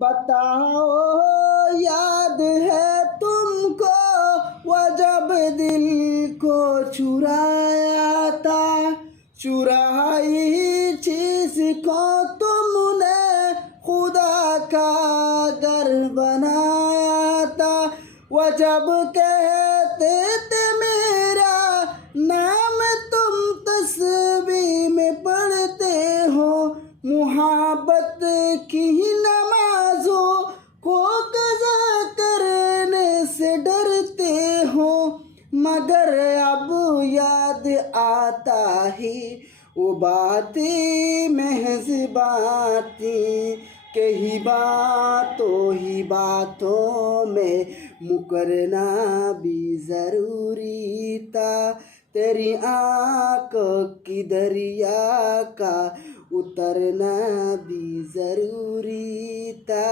बताओ याद है तुमको वो जब दिल को चुराया था, चुराई चीज को तुमने खुदा का घर बनाया था। वो जब कहते थे मेरा नाम तुम तस्बीह में पढ़ते हो, मुहब्बत की नमाजों को कज़ा करने से डरते हो। मगर अब याद आता है वो बातें, महज़ बातें, कई बातों ही बातों में मुकरना भी ज़रूरी था। तेरी आँखों की दरिया का उतरना भी ज़रूरी था।